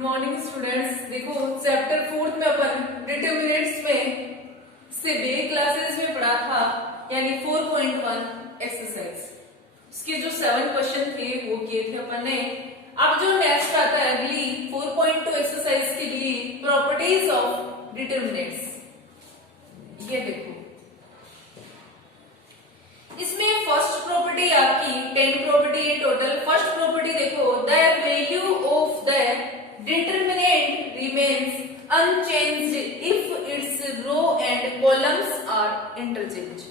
Morning students. देखो chapter 4 में अपन determinants में से बे क्लासेस में पढ़ा था, यानी 4.1 एक्सरसाइज। उसके जो 7 क्वेश्चन थे वो किए थे अपन ने। अब जो नेक्स्ट आता है अगली 4.2 एक्सरसाइज के लिए प्रॉपर्टीज ऑफ डिटरमिनेंट्स। ये देखो इसमें फर्स्ट प्रॉपर्टी आपकी 10 प्रॉपर्टी है टोटल। फर्स्ट प्रॉपर्टी देखो, the value of the determinant remains unchanged if its row and columns are interchange.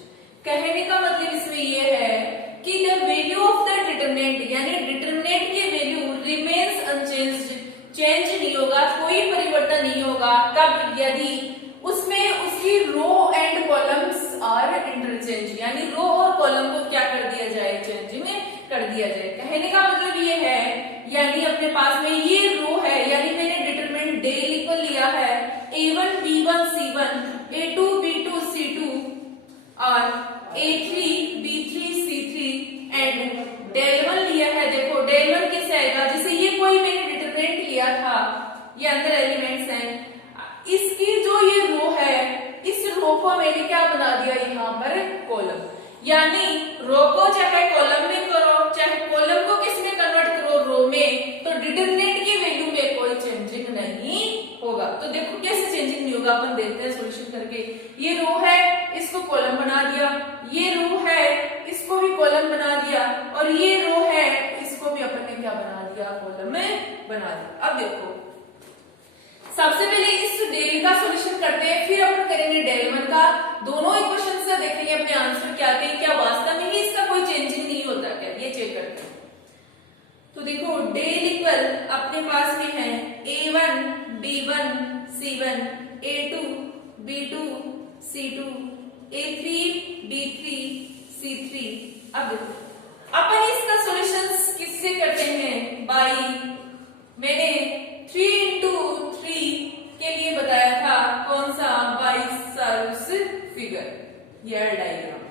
कहने का मतलब इसमें यह है कि the value of the determinant यानी डिटरमिनेंट की वैल्यू रिमेन्स अनचेंज्ड, चेंज नहीं होगा, कोई परिवर्तन नहीं होगा। कब? यदि उसमें उसकी row and columns are interchange, यानी रो और कॉलम को क्या कर दिया जाए, चेंज में कर दिया जाए। कहने का मतलब ये है, यानी अपने पास में ये रो है, यानी मैंने डिटरमिनेंट डेल इक्वल लिया है a1 b1 c1 a2 b2 c2 और a3 b3 c3 and del 1 लिया है। देखो del 1 कैसे आएगा, जैसे ये कोई मैंने डिटरमिनेंट लिया था, ये अंदर एलिमेंट्स हैं, इसकी जो ये रो है, इस रो को मैंने क्या बना दिया यहाँ पर कॉलम। यानी रो को चाहे कॉलम में करो, चाहे कॉलम को किस में कन्वर्ट करो, रो में, तो डिटरमिनेंट की वैल्यू में कोई चेंजिंग नहीं होगा। तो देखो कैसे चेंजिंग नहीं होगा, अपन देखते हैं सॉल्यूशन करके। ये रो है, इसको कॉलम बना दिया, ये रो है, इसको भी कॉलम बना दिया, और ये रो है, इसको भी अपन ने क्या बना दिया, कॉलम में बना दिया। अब देखो सबसे पहले इस डेल का सॉल्यूशन करते हैं, फिर अपन करेंगे del 1 का। दोनों इक्वेशन से देखेंगे अपने आंसर क्या थे, क्या वास्तव में ही इसका कोई चेंजिंग नहीं होता क्या, ये चेक करते हैं। तो देखो डेल इक्वल अपने पास में है a1 b1 c1 a2 b2 c2 a3 b3 c3। अब देखो अपन इसका सॉल्यूशन किससे करते हैं, बाई मैंने 3 into 3 के लिए बताया था, कौन सा, बाई सारूस फिगर, यह डायग्राम।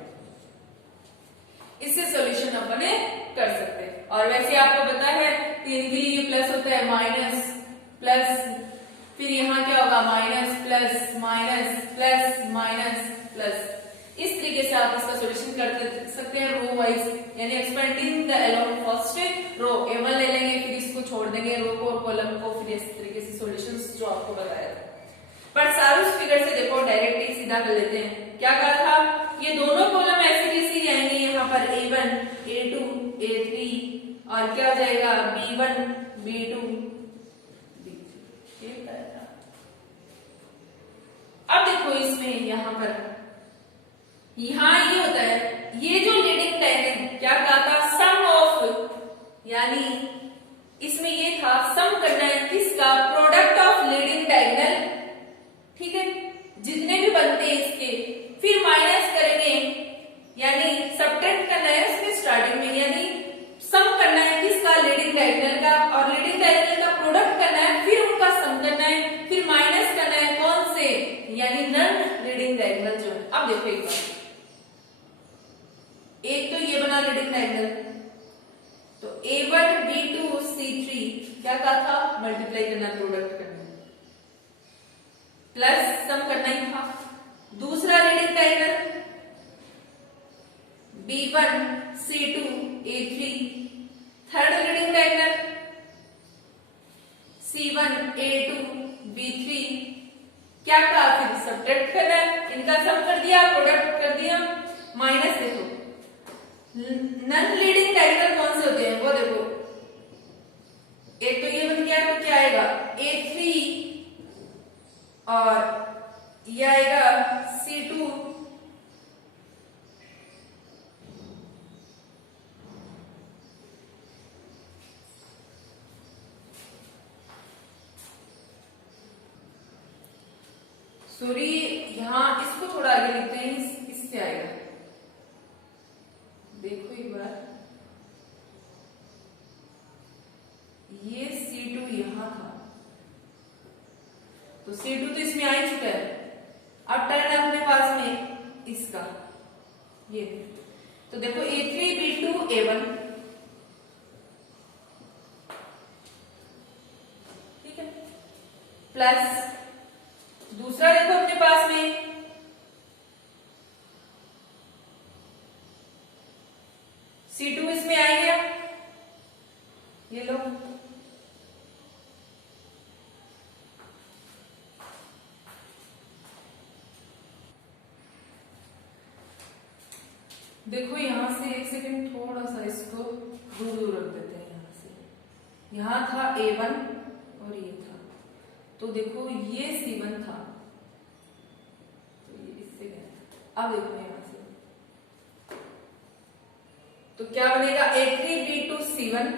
इससे सॉल्यूशन अपन कर सकते हैं। और वैसे आपको पता है 3 के लिए प्लस होता है माइनस प्लस, फिर यहाँ क्या होगा minus plus minus plus minus plus. इस तरीके से आप इसका सॉल्यूशन कर सकते हैं रो वाइज, यानी expanding the along first row a1 ले लेंगे, फिर इसको छोड़ देंगे रो को और कॉलम को, फिर इस तरीके से सॉल्यूशंस जो आपको बताया था। पर सारूस फिगर से देखो डायरेक्ट ही सीधा कर लेते हैं। क्या कहा था, ये दोनों कॉलम ऐसे कैसे जाएंगे, यहाँ पर a1 a2 a3 और क्या हो जाएगा b1 b2 b3। अब देखो इसमें यहाँ पर यहाँ ये होता है, ये जो लीडिंग डायगोनल क्या कहा था, सम ऑफ, यानी इसमें ये था सम करना है किसका, प्रोडक्ट ऑफ लीडिंग डायगोनल, ठीक है, जितने भी बनते हैं इसके, फिर माइनस करेंगे, यानी सब्ट्रैक्ट करना है उसके स्टार्टिंग में, यानी सम करना है किसका, लीडिंग डायगोनल का, और लीडिंग डायगोनल का प्रोडक्ट करना है, फिर उनका सम करना है, फिर माइनस करना है कौन से, यानी नॉन लीडिंग डायगोनल जो है। अब देखो एक बार, एक तो ये बना लीडिंग डायगोनल, तो a1 b2 c3 क्या कहा था, मल्टीप्लाई करना, प्रोडक्ट करना, प्लस सम करना ही था। दूसरा leading diagonal b1 c2 a3, third leading diagonal c1 a2 b3 क्या कहा, फिर सब्ट्रैक्ट करना है, इनका सम कर दिया, प्रोडक्ट कर दिया, माइनस। देखो नॉन लीडिंग डायगोनल कौन से होते हैं वो देखो, एक तो ये बन गया, तो क्या आएगा a3 और ये आएगा c2, सॉरी यहाँ इसको थोड़ा आगे लिखते हैं, इससे आएगा, देखो एक बार, ये C2 यहां था, तो C2 तो इसमें आ ही चुका है। अब टर्न है अपने पास में इसका, ये तो देखो a3 b2 a1, ठीक है, प्लस दूसरा देखो अपने पास में C2 इसमें आ गया, ये लो, देखो यहां से एक सेकंड थोड़ा सा इसको दूर दूर रख देते हैं। यहां से यहां था A1 और ये था, तो देखो ये C1 था, तो ये इससे गया। अब देखो यहां से तो क्या बनेगा, A3B2 C1,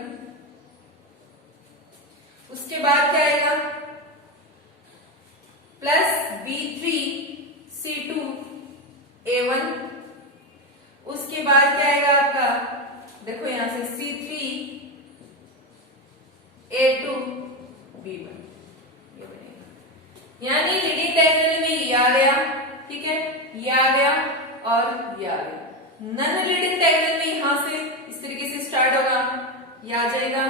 उसके बाद क्या आएगा प्लस B3 C2 A1, उसके बाद क्या आएगा आपका, देखो यहां से C3 A2 B1, ये बनेगा। यानी लीडिंग डायगोनल में ये आ गया, ठीक है, ये आ गया और ये आ गया। नन लीडिंग डायगोनल में यहां से इस तरीके से स्टार्ट होगा, ये आ जाएगा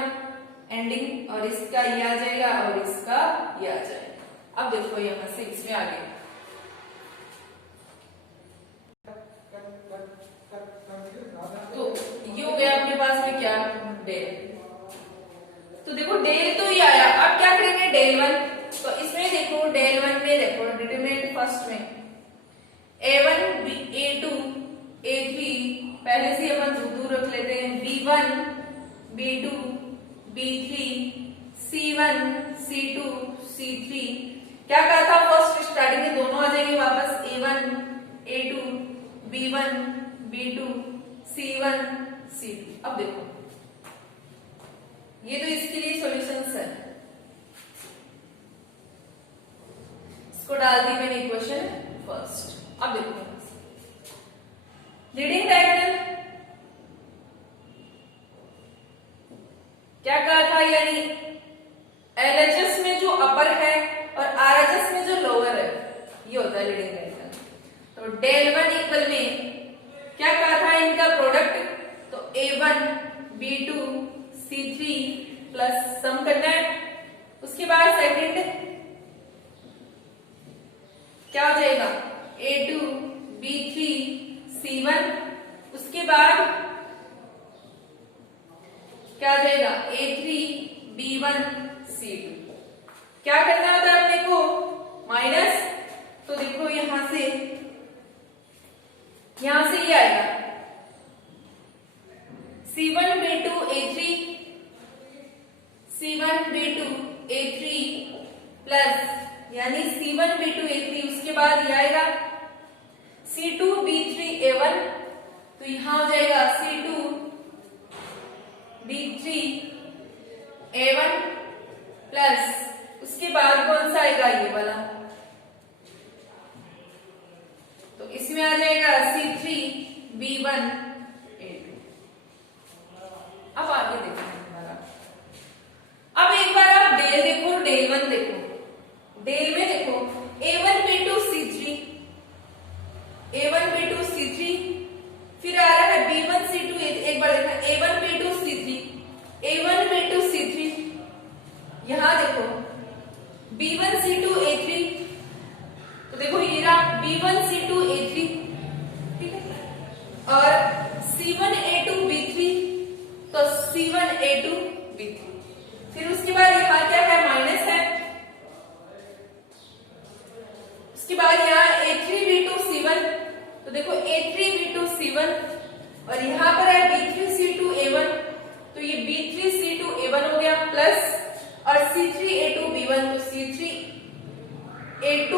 एंडिंग, और इसका ये आ जाएगा और इसका ये आ जाएगा। अब देखो यहां से इसमें आ गया, तो ये हो गया अपने पास में क्या, डेल। तो देखो डेल तो ये आया, अब क्या करेंगे डेल वन, तो इसमें देखो डेल वन में देखो डिटरमिनेंट फर्स्ट में A1 A2 A3 पहले से अपन दूर रख लेते हैं, B1 B2 B3 C1 C2 C3, क्या कहा था फर्स्ट स्टार्टिंग में दोनों आ जाएंगे वापस, A1 A2 B1 B2 C1 C2। अब देखो ये तो इसके लिए सॉल्यूशंस है, इसको डाल दी मैंने इक्वेशन फर्स्ट। अब देखो लीडिंग डायगोनल क्या कहा था, यानी LHS में जो अपर है और RHS में जो लोअर है, ये होता है लीडिंग डायगोनल। तो डेल वन इक्वल में क्या कहा था इनका प्रोडक्ट, तो A1 B2 C3 प्लस सम करना है, उसके बाद सेकंड क्या हो जाएगा A2 B3 C1, उसके बाद क्या आ जाएगा A3 B1 C2। क्या करना होता है अपने को, माइनस, तो देखो यहां से ये आएगा C1 B2 A3 C1 B2 A3 plus यानी C1 B2 A3, उसके बाद ये आएगा C2 B3 A1, तो यहां हो जाएगा C2 B3 A1 प्लस उसके बाद कौन सा आएगा ये वाला, तो इसमें आ जाएगा C3 B1 A2। अब आगे देखो हमारा, अब एक बार आप डेल देखो, डेल वन देखो, डेल में देखो A1 B2 C3 A1 B2 C3, फिर आ रहा है B1 C2 एक बार देखना A1 B2 C3 A1 B2 C3, यहां देखो B1 C2 A3, तो देखो ये रहा B1 C2 A3, ठीक है, और C1 A2 B3, तो C1 A2 B3, फिर उसके बाद यहाँ क्या है माइनस है, उसके बाद यहाँ A3 B2 C1, तो देखो A3 B2 C1, और यहाँ पर है B3 C2 A1, तो ये B3 C2 A1 हो गया प्लस और C3 A2 B1, तो C3 A2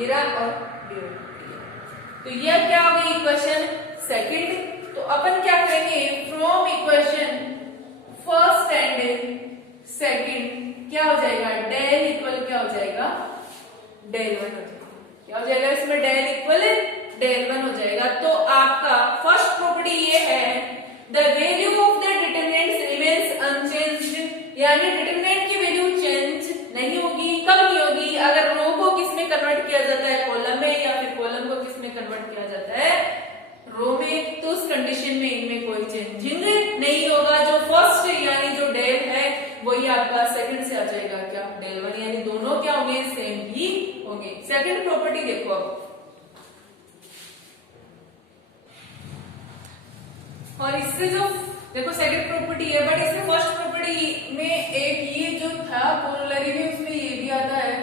ये रहा और B1, तो यह क्या हो गई इक्वेशन सेकंड। तो अपन क्या करेंगे from equation first and second क्या हो जाएगा डेल इक्वल क्या हो जाएगा डेल वन हो जाएगा, क्या हो जाएगा इसमें डेल इक्वल डेल वन हो जाएगा। तो आपका फर्स्ट प्रॉपर्टी ये है the value of the determinant remains unchanged, यानी डिटरमिनेंट की वैल्यू चेंज नहीं होगी। कब नहीं होगी, अगर रो को किस में कन्वर्ट किया जाता है कॉलम में, या फिर कॉलम को किस में कन्वर्ट किया जाता है रो में, तो उस कंडीशन में इनमें कोई चेंजिंग नहीं होगा। जो फर्स्ट यानी जो डेल है वही आपका सेकंड से आ जाएगा क्या डेल वन, यानी दोनों दोनों क्या होंगे, सेम ही होंगे। सेकंड प्रॉपर्टी देखो अब, और इससे जो देखो सेकंड प्रॉपर्टी है, बट इसमें फर्स्ट प्रॉपर्टी में एक ये जो था पोलरी में, उसमें ये भी आता है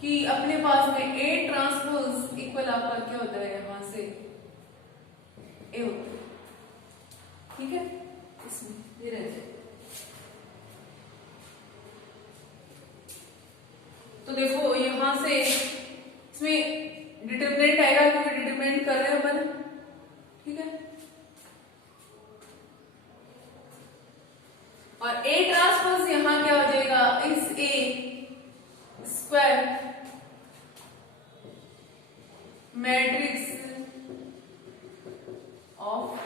कि अपने पास में A ट्रांसपोज इक्वल आपका क्या होता है, यहां से A होता है, ठीक है, इसमें ये रह जाए। तो देखो यहां से इसमें डिटरमिनेंट आएगा, क्योंकि डिटरमिनेंट कर रहे हैं अपन, ठीक है, और A ट्रांसपोज यहां क्या हो जाएगा, इस A स्क्वायर मैट्रिक्स ऑफ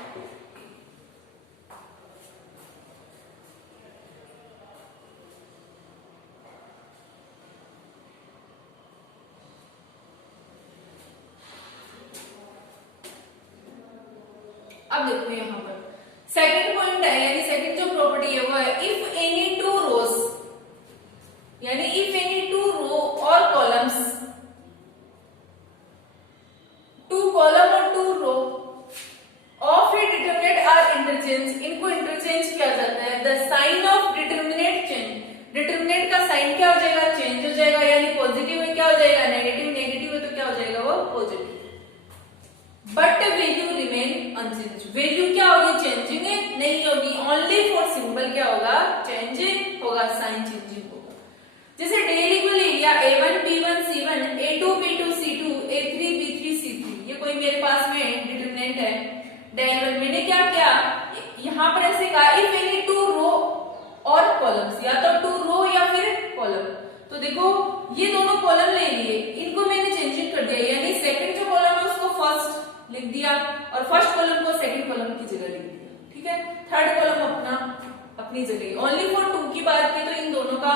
अब देखो यहां पर सेकंड पॉइंट है, यानी सेकंड जो प्रॉपर्टी है वो है इफ एनी टू रोज, यानी इफ एनी टू रो और कॉलम्स, टू कॉलम और two row of a determinant are interchange, इनको इंटरचेंज किया जाता है, the sign of determinant change, determinant का साइन क्या हो जाएगा, चेंज हो जाएगा, यानी पॉजिटिव में क्या हो जाएगा, नेगेटिव, नेगेटिव है तो क्या हो जाएगा वो positive, but value remain unchange, value क्या होगी, चेंजिंग नहीं होगी, ओनली फॉर सिंबल क्या होगा, चेंजिंग होगा, साइन चेंजिंग होगा। जैसे del equal area A1 B1 C1 A2 B2 C2 A3 B3 C3, ये कोई मेरे पास में डिटरमिनेंट है, डेल मैंने क्या किया, यहां पर ऐसे कहा इफ एनी टू रो और कॉलम्स, या तो टू रो या फिर कॉलम, तो देखो ये दोनों कॉलम ले लिए, इनको मैंने चेंजिंग कर दिया, यानी सेकंड जो कॉलम है उसको फर्स्ट लिख दिया और फर्स्ट कॉलम को सेकंड कॉलम की जगह लिख दिया, ठीक है, थर्ड कॉलम अपनी जगह, ओनली फॉर टू की बात की तो इन दोनों का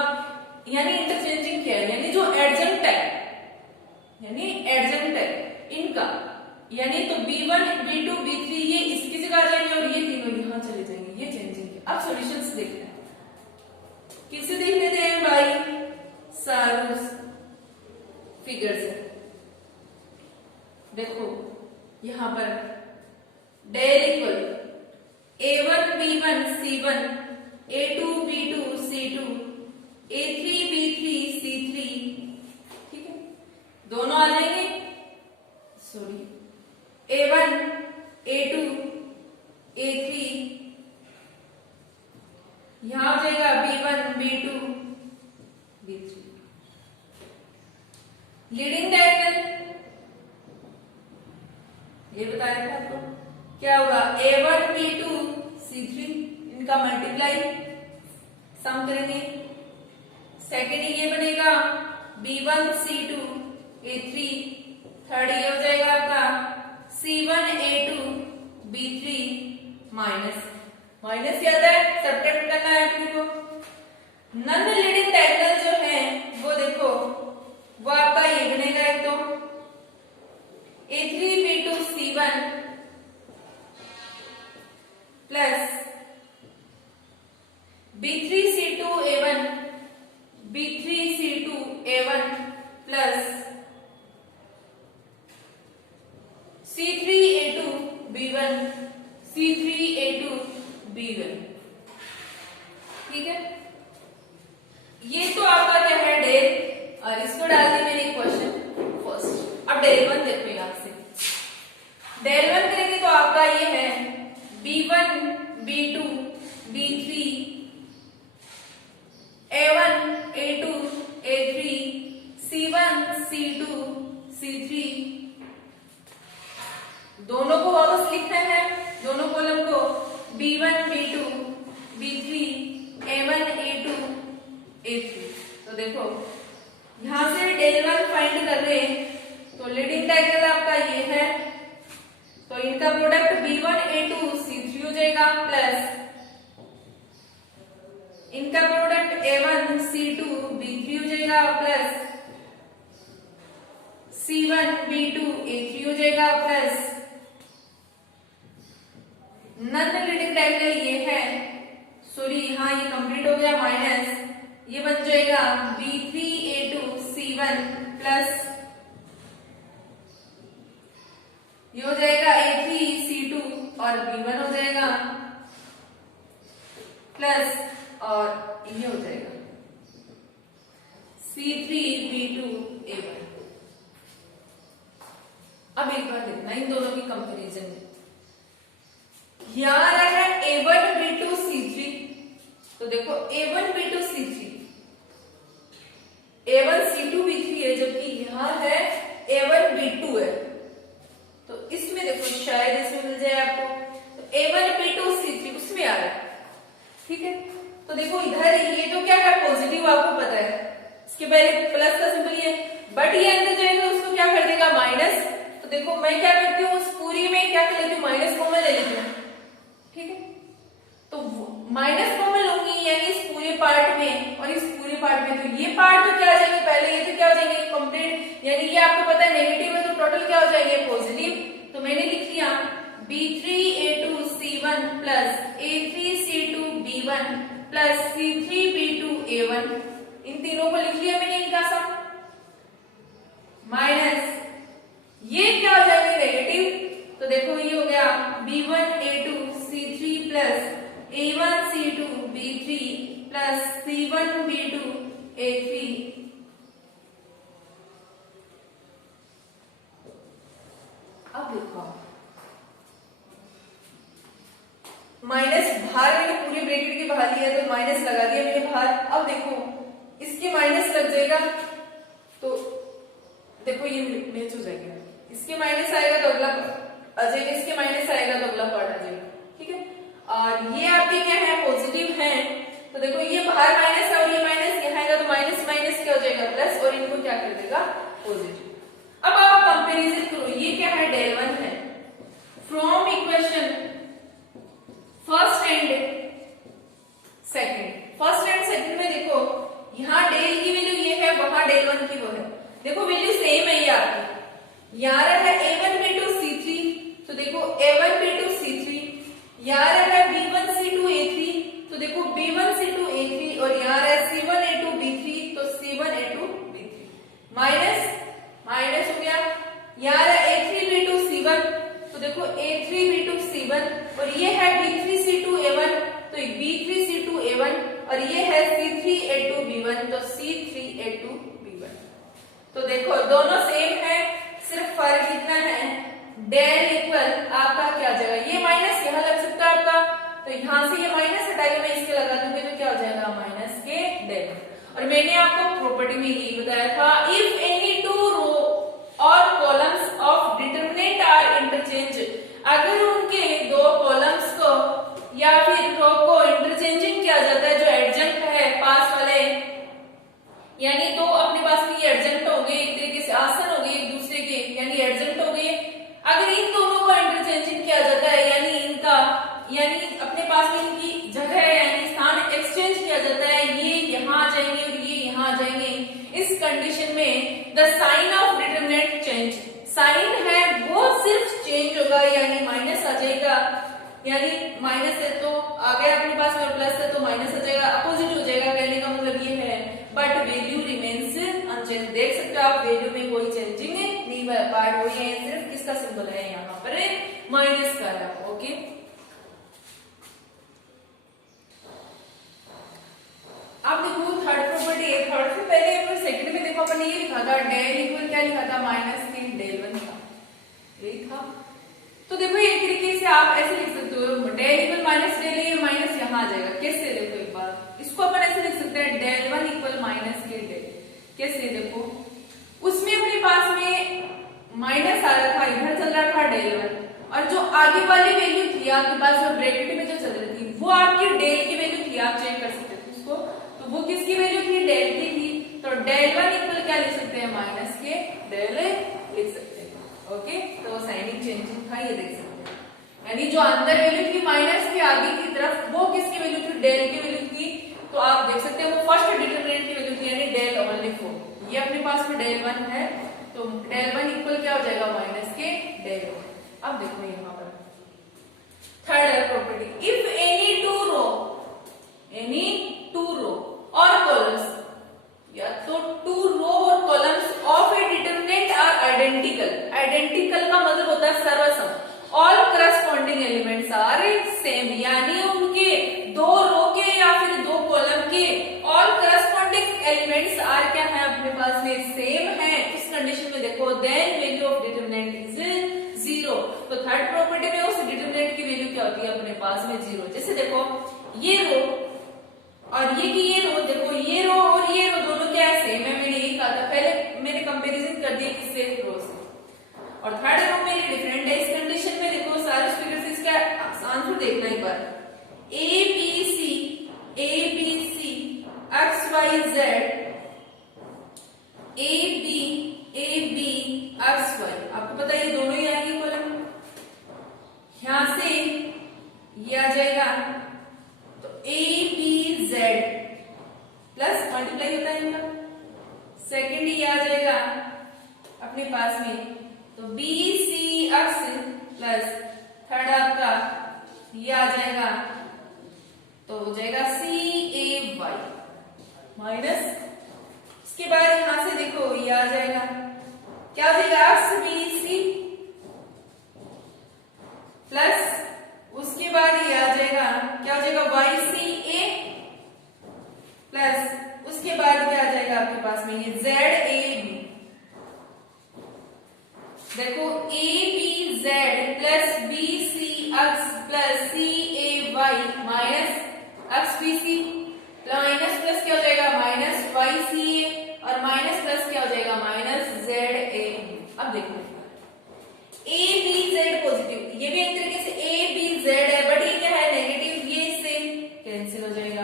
यानी इंटरचेंजिंग किया है, यानी जो एडजंक्ट है, यानी एडजंक्ट है इनका, यानी तो B1 B2 B3 ये इसकी जगह आ जाएंगे और ये तीनों यहां चले जाएंगे, ये चेंजिंग है। अब सॉल्यूशंस देखते हैं, किससे देख लेते हैं भाई, सारूस फिगर से। देखो यहां पर del equal A1 B1 C1 A2 B2 C2 A3 B3 C3, ठीक है, दोनों आ जाएंगे, सॉरी A1 A2 A3, यहां आ जाएगा B1 B2 B3, leading diagonal ये बताया था आपको, क्या होगा A1 B2 C3, इनका मल्टीप्लाई सम करेंगे, सेकेंड ये बनेगा B1 C2 A3, थर्ड ये हो जाएगा आपका C1 A2 B3 minus, minus याद है सब्ट्रैक्ट करना है अपने को। नॉन लीडिंग डायगोनल जो है वो देखो वो आपका ये बनेगा, एक तो A3 B2 C1 plus B3 C2 A1 B3 C2 A1 plus C3 A2 B1 C3 A2 B1, ठीक है, ये तो आपका क्या है डेल, और इसको डाल दी मैंने क्वेश्चन फर्स्ट। अब डेल वन देखो, यहां से डेल वन करेंगे तो आपका ये है B1 B2 B3 A1 A2 A3 C1 C2 C3, दोनों को वापस लिखना है, दोनों कॉलम को B1 B2 B3 A1 A2 A3, तो देखो यहां से डेल वन फाइंड कर रहे हैं, तो लीडिंग डायगोनल आपका ये है, तो इनका प्रोडक्ट B1 A2 C3 हो जाएगा, प्लस इनका प्रोडक्ट A1 C2 B3 हो जाएगा, प्लस C1 B2 A3 हो जाएगा, प्लस नॉन लीडिंग डायगोनल ये है, सॉरी हाँ ये कंप्लीट हो गया, माइनस ये बन जाएगा B3A2C1 प्लस ये हो जाएगा A3C2 और B1 हो जाएगा प्लस और ये हो जाएगा C3B2A1। अब एक बार देखना इन दोनों की कंपैरिजन में, यहां रहा है A1B2C3, तो देखो A1B2C3 A1C2B3 है, जबकि यहां है A1B2 है, तो इसमें देखो शायद इसमें मिल जाए आपको, तो A1B2C3 उसमें आ रहा है, ठीक है। तो देखो इधर ये तो क्या है पॉजिटिव, आपको पता है, इसके पहले प्लस का सिंबल ये, बट ये अंदर जाएगा उसको क्या कर देगा माइनस, तो देखो मैं क्या करती हूँ उस पूरी में क्या कर लेती हूँ माइनस कॉमन ले लेती हूँ, ठीक है। तो माइनस कॉमन लूंगी यानी इस पूरे पार्ट में और इस पूरे पार्ट में, तो ये पार्ट तो क्या आ जाएंगे पहले, ये तो क्या हो जाएंगे कंप्लीट, यानी ये आपको पता है नेगेटिव है तो टोटल क्या हो जाएंगे पॉजिटिव, तो मैंने लिख लिया B3A2C1 plus A3C2B1 plus C3B2A1, इन तीनों को लिख लिया मैंने इनका सम, माइनस ये क्या हो जाएंगे नेगेटिव, तो देखो ये हो गया B1A2C3 plus A1C2B3 plus C1B2A3, अब देखो माइनस बाहर मैंने पूरे ब्रैकेट के बाहर लिया तो माइनस लगा दिया मैंने बाहर, अब देखो इसके माइनस लग जाएगा तो देखो ये मैच हो जाएगा, इसके माइनस आएगा तो अगला आ जाएगा, इसके माइनस आएगा तो अगला पार्ट आ जाएगा, ठीक है। और ये आपके क्या है पॉजिटिव है, तो देखो ये बाहर माइनस है और ये माइनस यहाँ आएगा तो माइनस माइनस क्या हो जाएगा प्लस, और इनको क्या कर देगा पॉजिटिव। अब आप कंपेरिजन करो, ये क्या है डेल वन है, from equation first and second, first and second में देखो यहाँ डेल की वैल्यू ये है, वहां डेल वन की वो है, देखो वैल्यू सेम है ये आपकी, यहाँ रहा है A1B2C3, तो देखो A1B2C3, यहाँ रहा है B1C2A3, तो देखो B1C2A3, और यहाँ रहा है C1A2B3, तो C1A2B3, माइनस माइनस हो गया, यहाँ रहा है A3B2C1, तो देखो A3B2C1, और ये है B3C2A1, तो B3C2A1, और ये है C3A2B1, तो C3A2B1, तो देखो दोनों सेम है, सिर्फ फर्क कितना है, डेल इक्वल आपका क्या आ जाएगा, ये माइनस यहाँ लग सकता है आपका, तो यहाँ से ये माइनस हटाएगा, मैं इसके लगा दूंगी तो क्या हो जाएगा माइनस के डेल। और मैंने आपको प्रॉपर्टी में यही बताया था, इफ एनी टू रो और columns of determinant are interchange, अगर उनके दो कॉलम्स को या फिर रो को इंटरचेंजिंग किया जाता है, जो एडजंक्ट है पास वाले, यानी तो अपने पास में ये एडजंक्ट हो गए, एक तरीके से आसन हो गए एक दूसरे के, यानी एडजंक्ट हो गए, अगर इन दोनों को इंटरचेंजिंग किया जाता है, यानी इनका यानी अपने पास में इनकी जगह यानी स्थान एक्सचेंज किया जाता है, ये यहाँ आ जाएंगे और ये यहाँ आ जाएंगे, इस कंडीशन में the sign of determinant change, sign है वो सिर्फ चेंज होगा, यानी माइनस आ जाएगा, यानी माइनस है तो आ गया अपने पास में, प्लस है तो माइनस आ जाएगा, अपोजिट हो जाएगा, कहने का मतलब ये है, बट वैल्यू रिमेन्स अनचेंज, देख सकते हो आप वैल्यू में कोई चेंजिंग नहीं पार्ट हुई है, सिर्फ किसका सिंबल है यहाँ पर माइनस का है, ओके। अब देखो थर्ड प्रॉपर्टी है, थर्ड से पहले और सेकंड में देखो अपन ये लिखा था डेल इक्वल क्या लिखा था माइनस के डेल वन का, यही था। तो देखो एक तरीके से आप ऐसे लिख सकते हो, डेल इक्वल माइनस डेल, ये माइनस यहाँ आ जाएगा, कैसे देखो एक बार इसको अपन ऐसे लिख सकते हैं, डेल वन इक्वल माइनस के डेल, कैसे देखो उसमें अपने पास में माइनस आ रहा था, इधर चल रहा था डेल वन, और जो आगे वाली वैल्यू थी आपके पास में ब्रैकेट में जो चल रही थी वो आपकी डेल की वैल्यू थी, आप चेक कर सकते थे उसको, तो वो किसकी वैल्यू थी डेल की थी, तो डेल वन इक्वल क्या लिख सकते हैं माइनस के डेल लिख सकते हैं, ओके। तो साइनिंग चेंजिंग था ये देख सकते हैं, यानी जो अंदर वैल्यू थी माइनस के आगे की तरफ वो किसकी वैल्यू थी डेल की वैल्यू थी, तो आप देख सकते हैं वो फर्स्ट डिटरमिनेंट की वैल्यू थी, यानी डेल ओनली 4, ये अपने पास में डेल वन है, तो डेल वन इक्वल क्या हो जाएगा माइनस के डेल वन। अब देखो यहाँ पर third property, if any two row और कॉलम्स सेम, यानी उनके दो रो के या फिर दो कॉलम के ऑल करस्पॉन्डिंग एलिमेंट्स आर क्या है अपने पास में सेम है, इस कंडीशन में देखो then value of determinant is zero. तो थर्ड प्रॉपर्टी में उस डिटरमिनेंट की वैल्यू क्या होती है अपने पास में जीरो। जैसे देखो ये रो और ये रो, देखो ये रो और ये रो दोनों क्या है सेम है, मैंने यही कहा था पहले, मैंने कंपैरिजन कर दिया किससे, रो से। और थर्ड रो में डिफरेंट है, इस कंडीशन में देखो सारे फिगर से इसका आंसर देखना एक बार, A B C X Y Z, A B X Y, आपको पता है ये दोनों ही आएंगे कॉलम, यहां से ये आ जाएगा तो a b Z plus multiply होता है इनका, सेकेंड ये आ जाएगा अपने पास में तो बी सी एक्स प्लस थर्ड आपका ये आ जाएगा तो हो जाएगा सी ए वाई माइनस, इसके बाद यहां से देखो ये आ जाएगा क्या हो जाएगा एक्स बी सी प्लस उसके बाद ये आ जाएगा क्या हो जाएगा वाई सी ए प्लस उसके बाद क्या आ जाएगा आपके पास में ये जेड ए बी, देखो a b Z plus b C x plus c a y minus x b c minus plus क्या हो जाएगा माइनस वाई सी ए और माइनस प्लस क्या हो जाएगा माइनस जेड ए बी। अब देखो ए बी जेड पॉजिटिव, ये भी एक तरीके से ए बी जेड है बट ये क्या है नेगेटिव, ये इससे कैंसिल हो जाएगा,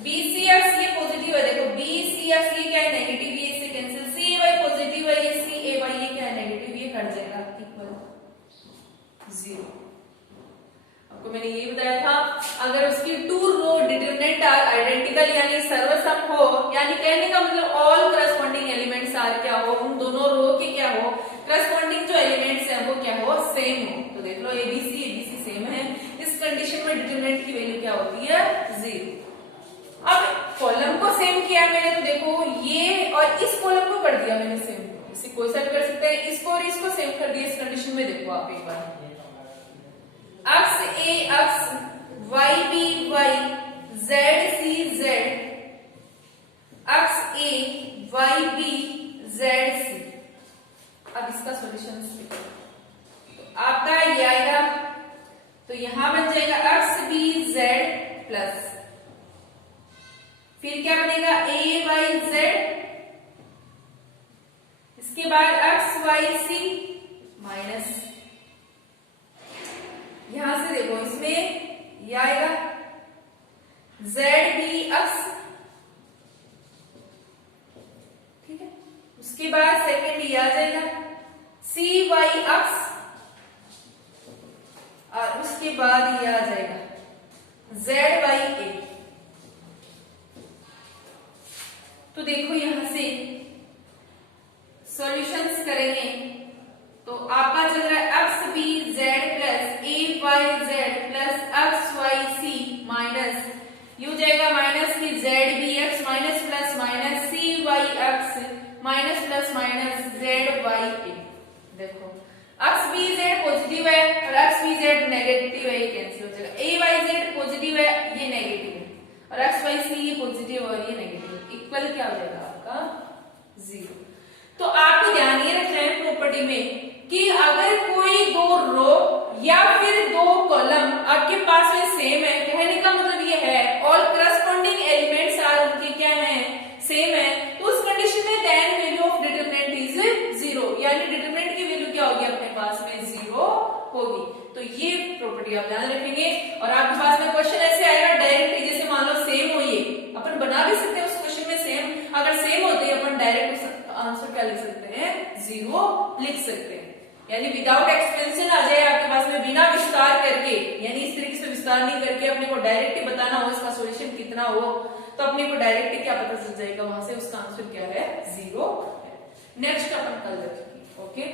बी सी एक्स ये पॉजिटिव है, देखो बी सी एक्स ये क्या है नेगेटिव, ये इससे कैंसिल, सी वाई पॉजिटिव है, ये सी ए वाई ये क्या है नेगेटिव, ये कट जाएगा इक्वल जीरो। आपको मैंने ये बताया था अगर उसकी two row determinant are identical यानी सर्वसम हो, यानी कहने का मतलब ऑल करस्पॉन्डिंग एलिमेंट्स आर क्या हो, उन दोनों रो के क्या हो करस्पॉन्डिंग जो एलिमेंट्स हैं वो क्या हो सेम हो, तो देख लो एबीसी सेम है, इस कंडीशन में डिटरमिनेंट की वैल्यू क्या होती है जीरो। अब कॉलम को सेम किया मैंने तो देखो ये और इस कॉलम को कर दिया मैंने सेम, इसे कोई सा भी कर सकते हैं, इसको और इसको सेम कर दिया, इस कंडीशन में देखो आप एक बार X A X Y B Y Z C Z X A Y B Z C. अब इसका सॉल्यूशन तो आपका ये आएगा तो यहां बन जाएगा एक्स बी जेड प्लस फिर क्या बनेगा ए वाई जेड, इसके बाद एक्स वाई सी माइनस, यहां से देखो इसमें ये आएगा जेड बी एक्स, ठीक है, उसके बाद सेकेंड ये आ जाएगा सी वाई एक्स और उसके बाद ये आ जाएगा जेड वाई ए। तो देखो यहां से सॉल्यूशंस करेंगे तो आपका चल रहा है X B Z plus A Y Z plus X Y C minus यू जाएगा माइनस की Z B X minus plus minus C Y X minus plus minus Z Y A. देखो एक्स बी जेड पॉजिटिव है और x B Z negative है, ये cancel हो जाएगा, ए वाई जेड पॉजिटिव है ये नेगेटिव है और एक्स वाई सी ये पॉजिटिव और ये नेगेटिव, इक्वल क्या हो जाएगा आपका जीरो। तो आपको ध्यान ये रखना है प्रॉपर्टी में कि अगर कोई दो रो या फिर दो कॉलम आपके पास में सेम है, कहने का मतलब ये है ऑल करस्पॉन्डिंग एलिमेंट्स आर उनके क्या है सेम है, तो उस कंडीशन में then value of determinant is zero, यानी डिटरमिनेंट की वैल्यू क्या होगी अपने पास में जीरो होगी। तो ये प्रॉपर्टी आप ध्यान रखेंगे और आपके पास में क्वेश्चन ऐसे आएगा डायरेक्ट, जैसे मान लो सेम हो, ये अपन बना भी सकते हैं उस क्वेश्चन में सेम, अगर सेम होते हैं अपन डायरेक्ट आंसर क्या लिख सकते हैं जीरो लिख सकते हैं, यानी विदाउट एक्सपेंशन आ जाए आपके पास में बिना विस्तार करके, यानी इस तरीके से विस्तार नहीं करके अपने को डायरेक्ट ही बताना हो इसका सॉल्यूशन कितना हो, तो अपने को डायरेक्ट क्या पता चल जाएगा वहां से उसका आंसर क्या है जीरो। नेक्स्ट अपन कल देखेंगे, ओके।